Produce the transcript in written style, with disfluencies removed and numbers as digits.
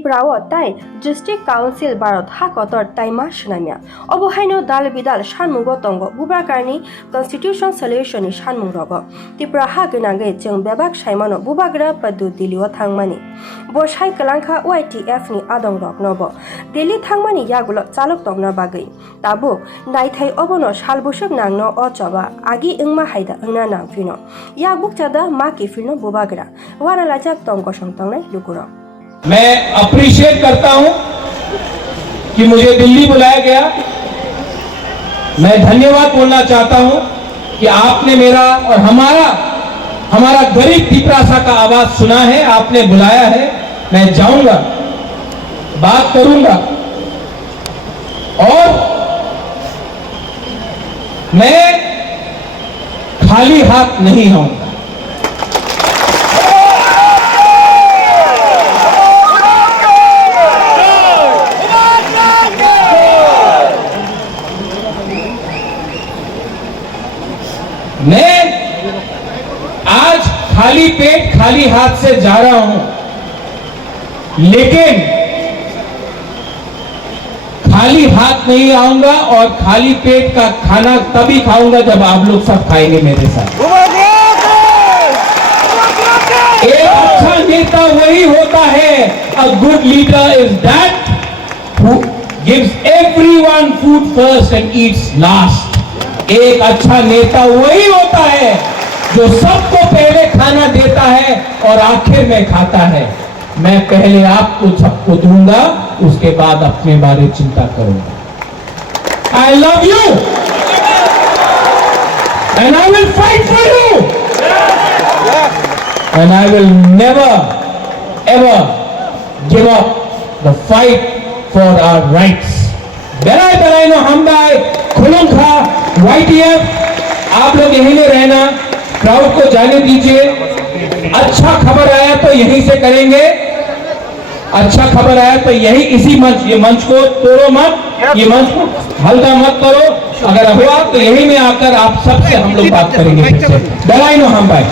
त्रिपुराओ ताई district council Bharat हाकतर ताइमा सुनामिया अबहायनो दाल Bidal सानमुंगो तंगो बुबाकारनि constitution सल्यूशननि सानमुं रगो Tripura हा गोनांगै जों बेबाक साइमानो बुबाग्रा पदु दिल्लीआव थांमानि बो साइकलांखा YTF नि आदं रगनबो दिल्ली थांमानि यागुलो चालक तंगना बागै ताबो नाइथाइ अबनो सालबुसुक नांनो अचबा आगि इंमा हायदा इंना नांफिनो यागुक चादा माकी फिनो बुबाग्रा वाना लाजाक तंगो संतंगनाय लुकुरो। मैं अप्रिशिएट करता हूं कि मुझे दिल्ली बुलाया गया। मैं धन्यवाद बोलना चाहता हूं कि आपने मेरा और हमारा गरीब त्रिपुरासा का आवाज सुना है, आपने बुलाया है। मैं जाऊंगा, बात करूंगा और मैं खाली हाथ नहीं आऊंगा। मैं आज खाली पेट खाली हाथ से जा रहा हूं, लेकिन खाली हाथ नहीं आऊंगा और खाली पेट का खाना तभी खाऊंगा जब आप लोग सब खाएंगे मेरे साथ। एक अच्छा नेता वही होता है, a good leader is that who gives everyone food first and Yeats last. एक अच्छा नेता वही होता है जो सबको पहले खाना देता है और आखिर में खाता है। मैं पहले आपको सबको दूंगा, उसके बाद अपने बारे चिंता करूंगा। I love you and I will fight for you and I will never ever give up the fight for our rights. बेराय बेराय नो हमदाय खुलुंखा YTF आप लोग यहीं में रहना, क्राउड को जाने दीजिए। अच्छा खबर आया तो यहीं से करेंगे, अच्छा खबर आया तो यही इसी मंच, ये मंच को तोड़ो मत, ये मंच को हल्का मत करो। अगर हुआ तो यहीं में आकर आप सबसे हम लोग बात करेंगे। डराई नो हम भाई।